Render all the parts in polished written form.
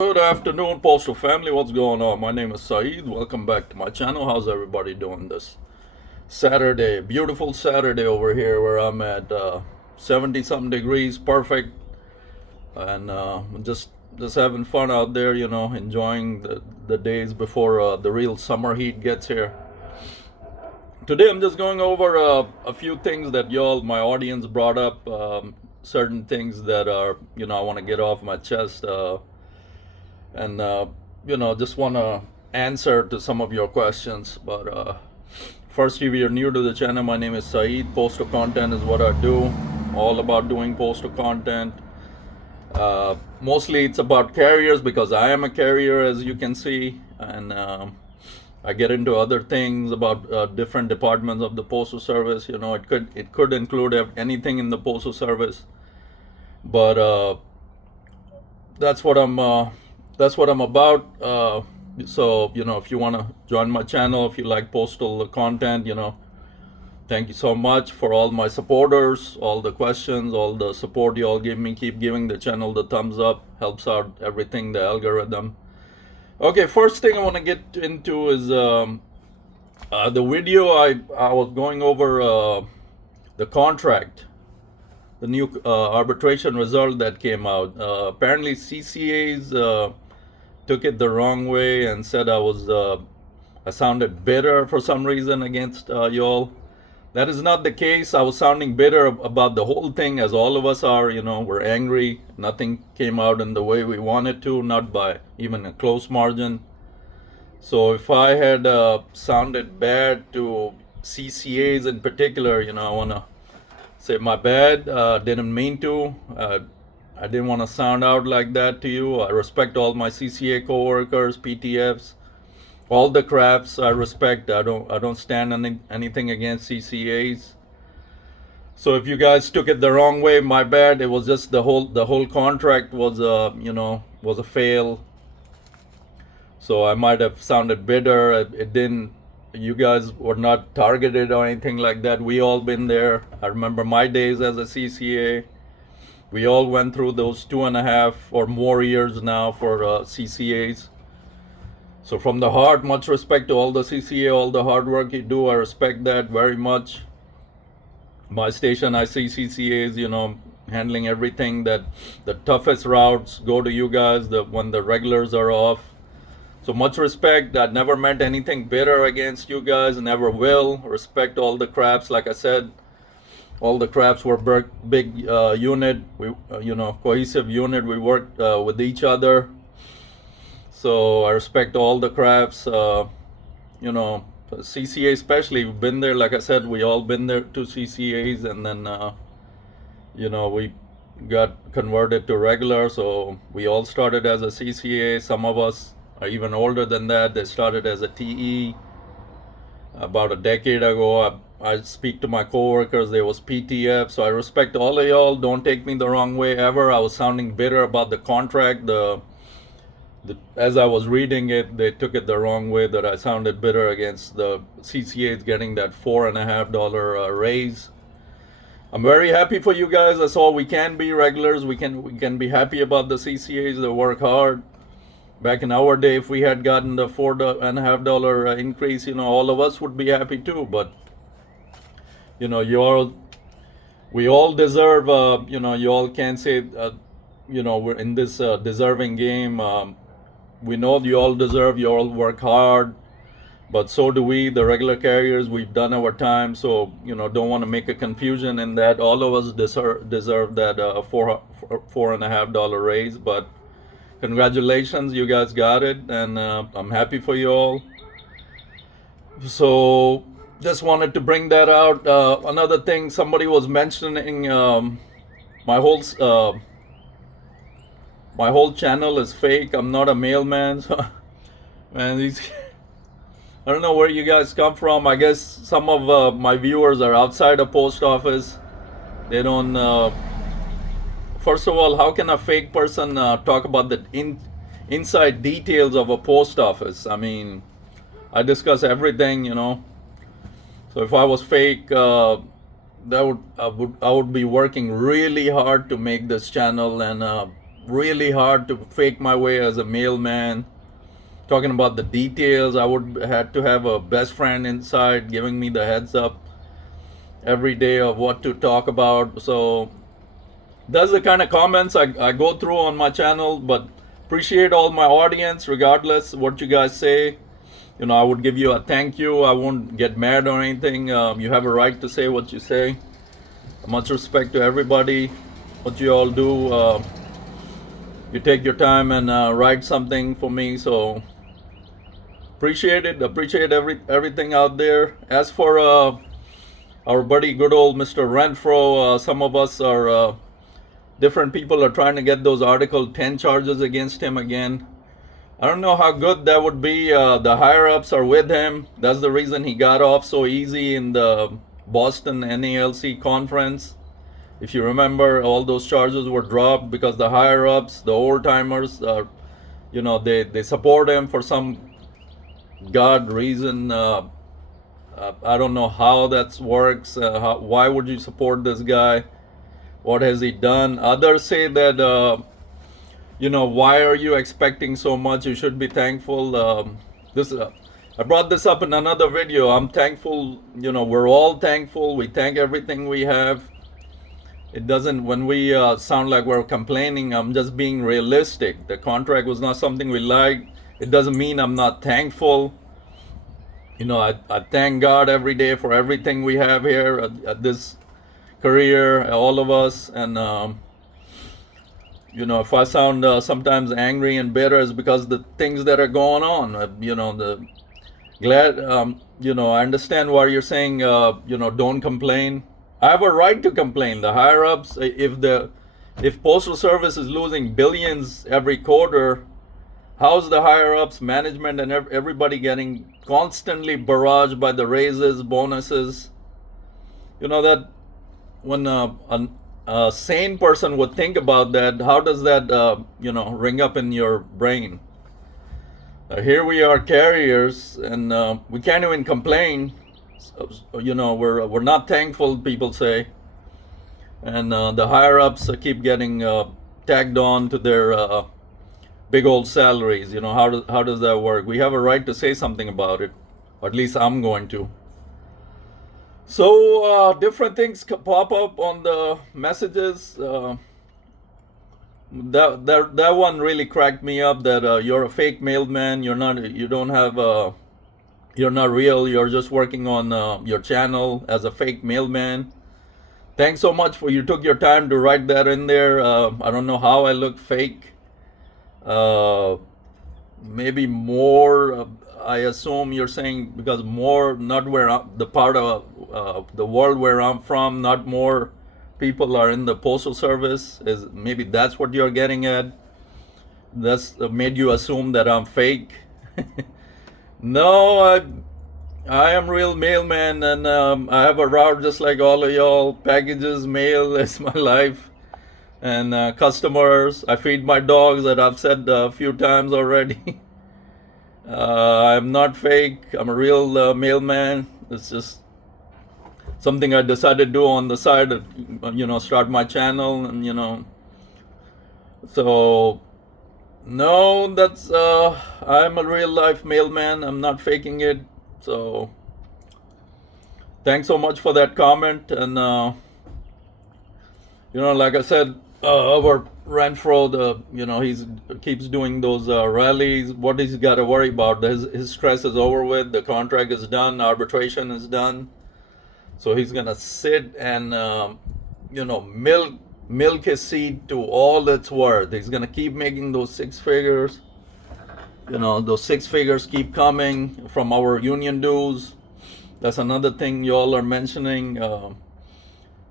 Good afternoon, Postal family. What's going on? My name is Saeed. Welcome back to my channel. How's everybody doing this Saturday? Beautiful Saturday over here where I'm at 70 something degrees, perfect, and just having fun out there. Enjoying the days before the real summer heat gets here. Today I'm just going over a few things that my audience, brought up. Certain things that are I want to get off my chest. And just want to answer to some of your questions. But first, if you're new to the channel, my name is Saeed. Postal content is what I do, all about doing postal content. Mostly it's about carriers because I am a carrier, as you can see, and I get into other things about different departments of the postal service. It could include anything in the postal service, but that's what I'm about. So if you want to join my channel, if you like postal content, thank you so much for all my supporters, all the questions, all the support you all give me. Keep giving the channel the thumbs up, helps out everything, the algorithm. Okay, first thing I want to get into is the video. I was going over the contract, the new arbitration result that came out. Apparently CCAs took it the wrong way and said I sounded bitter for some reason against y'all. That is not the case. I was sounding bitter about the whole thing, as all of us are. We're angry. Nothing came out in the way we wanted to, not by even a close margin. So if I had sounded bad to CCAs in particular, I want to say my bad. Didn't mean to. I didn't want to sound out like that to you. I respect all my CCA coworkers, PTFs, all the crafts. I respect. I don't stand anything against CCAs. So if you guys took it the wrong way, my bad. It was just the whole contract was was a fail. So I might have sounded bitter. It didn't. You guys were not targeted or anything like that. We all been there. I remember my days as a CCA. We all went through those 2.5 or more years now for CCAs. So from the heart, much respect to all the CCA, all the hard work you do. I respect that very much. My station, I see CCAs, handling everything. That the toughest routes go to you guys when the regulars are off. So much respect. That never meant anything bitter against you guys, never will. Respect all the crafts. Like I said, all the crafts were big unit. We cohesive unit. We worked with each other. So I respect all the crafts. CCA especially, we've been there. Like I said, we all been there to CCAs, and then we got converted to regular. So we all started as a CCA. Some of us are even older than that. They started as a TE about a decade ago. I speak to my coworkers, there was PTF. So I respect all of y'all. Don't take me the wrong way ever. I was sounding bitter about the contract. As I was reading it, they took it the wrong way, that I sounded bitter against the CCAs getting that $4.50 raise. I'm very happy for you guys. That's all we can be, regulars. We can be happy about the CCAs. They work hard. Back in our day, if we had gotten the $4.50 increase, all of us would be happy too. But we all deserve. You all can't say. We're in this deserving game. We know you all deserve. You all work hard, but so do we, the regular carriers. We've done our time, so don't want to make a confusion in that. All of us deserve that $4.50 raise. But congratulations, you guys got it, and I'm happy for you all. So just wanted to bring that out. Another thing, somebody was mentioning my whole channel is fake. I'm not a mailman. So, man, I don't know where you guys come from. I guess some of my viewers are outside a post office. They don't. First of all, how can a fake person talk about the inside details of a post office? I mean, I discuss everything, So if I was fake, I would be working really hard to make this channel, and really hard to fake my way as a mailman. Talking about the details, I would had to have a best friend inside giving me the heads up every day of what to talk about. So that's the kind of comments I go through on my channel, but appreciate all my audience regardless what you guys say. I would give you a thank you. I won't get mad or anything. You have a right to say what you say. Much respect to everybody. What you all do, you take your time and write something for me. So appreciate it. Appreciate everything out there. As for our buddy, good old Mr. Renfro, some of us are different people are trying to get those Article 10 charges against him again. I don't know how good that would be. The higher-ups are with him. That's the reason he got off so easy in the Boston NALC conference. If you remember, all those charges were dropped because the higher-ups, the old-timers, they support him for some God reason. I don't know how that works. Why would you support this guy? What has he done? Others say that why are you expecting so much? You should be thankful. I brought this up in another video. I'm thankful. We're all thankful. We thank everything we have. It doesn't, when we sound like we're complaining, I'm just being realistic. The contract was not something we liked. It doesn't mean I'm not thankful. I thank God every day for everything we have here at this career, all of us. And if I sound sometimes angry and bitter, it's because the things that are going on. I understand why you're saying, don't complain. I have a right to complain. The higher ups, if Postal Service is losing billions every quarter, how's the higher ups, management, and everybody getting constantly barraged by the raises, bonuses? That when a sane person would think about that, how does that ring up in your brain? Here we are, carriers, and we can't even complain. We're not thankful, people say, and the higher ups keep getting tagged on to their big old salaries. How does that work? We have a right to say something about it, or at least I'm going to. So different things pop up on the messages. That one really cracked me up. That you're a fake mailman. You're not real. You're just working on your channel as a fake mailman. Thanks so much you took your time to write that in there. I don't know how I look fake. Maybe more. I assume you're saying because more, not where the part of the world where I'm from, not more people are in the Postal Service. Maybe that's what you're getting at. That's made you assume that I'm fake. No, I am real mailman, and I have a route just like all of y'all. Packages, mail is my life, and customers. I feed my dogs, that I've said a few times already. I'm not fake. I'm a real mailman. It's just something I decided to do on the side of, start my channel, and so no, that's I'm a real life mailman. I'm not faking it. So thanks so much for that comment. And like I said, our Renfro, he keeps doing those rallies. What he's got to worry about? His stress is over with. The contract is done. Arbitration is done. So he's gonna sit and milk his seat to all it's worth. He's gonna keep making those six figures. Those six figures keep coming from our union dues. That's another thing you all are mentioning.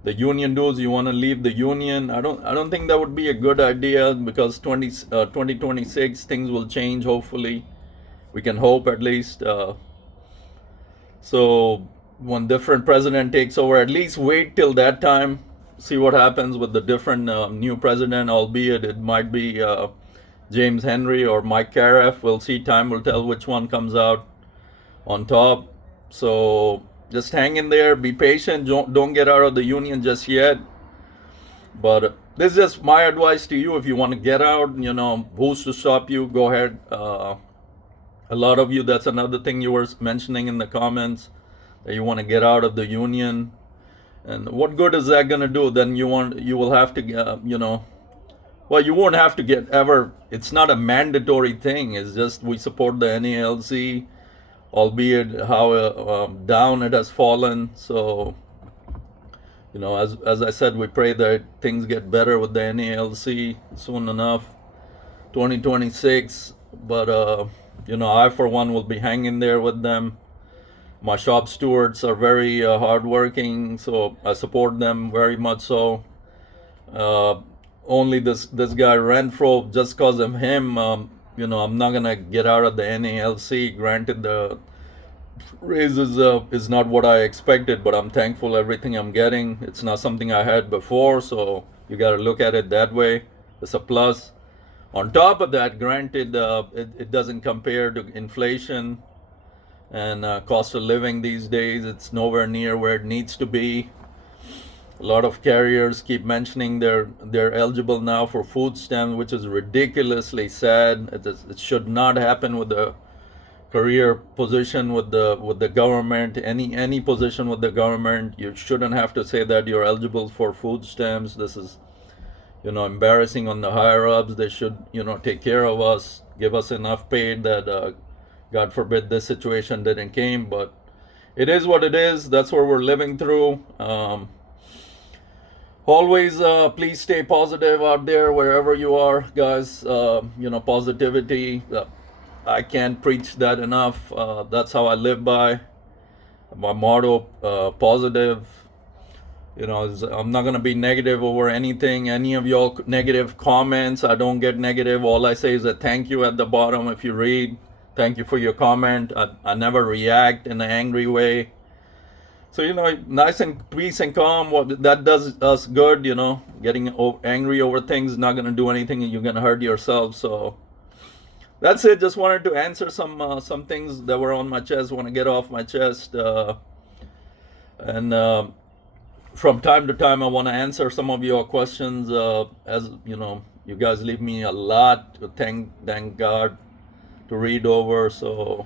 The union dues. You want to leave the union. I don't think that would be a good idea, because 2026 things will change. Hopefully, we can hope at least. So when different president takes over, at least wait till that time. See what happens with the different new president, albeit it might be James Henry or Mike Cariff. We'll see. Time will tell which one comes out on top. So just hang in there. Be patient. Don't get out of the union just yet. But this is just my advice to you. If you want to get out, who's to stop you? Go ahead. A lot of you, that's another thing you were mentioning in the comments, that you want to get out of the union. And what good is that going to do? Then you will have to, well, you won't have to get ever. It's not a mandatory thing. It's just we support the NALC, albeit how down it has fallen. So, as I said, we pray that things get better with the NALC soon enough, 2026. But, I, for one, will be hanging there with them. My shop stewards are very hardworking, so I support them very much so. Only this guy Renfro, just because of him, I'm not gonna get out of the NALC. Granted, the raises is not what I expected, but I'm thankful everything I'm getting. It's not something I had before, so you got to look at it that way. It's a plus. On top of that, granted, it doesn't compare to inflation and cost of living these days. It's nowhere near where it needs to be. A lot of carriers keep mentioning they're eligible now for food stamps, which is ridiculously sad. It should not happen with the career position with the government. Any position with the government, you shouldn't have to say that you're eligible for food stamps. This is embarrassing on the higher ups. They should take care of us, give us enough pay that God forbid this situation didn't came, but it is what it is. That's what we're living through. Always, please stay positive out there wherever you are, guys. Positivity. I can't preach that enough. That's how I live by. My motto, positive. I'm not gonna be negative over anything. Any of y'all negative comments, I don't get negative. All I say is a thank you at the bottom if you read. Thank you for your comment. I never react in an angry way. So, nice and peace and calm, that does us good, Getting angry over things is not going to do anything, and you're going to hurt yourself. So that's it. Just wanted to answer some things that were on my chest, want to get off my chest. And from time to time, I want to answer some of your questions. As you guys leave me a lot. Thank God to read over. So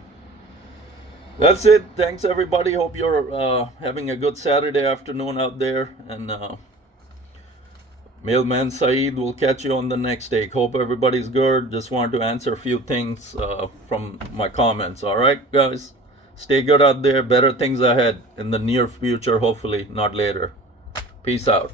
that's it. Thanks everybody. Hope you're having a good Saturday afternoon out there. And Mailman Saeed will catch you on the next take. Hope everybody's good. Just wanted to answer a few things from my comments. All right, guys. Stay good out there. Better things ahead in the near future, hopefully, not later. Peace out.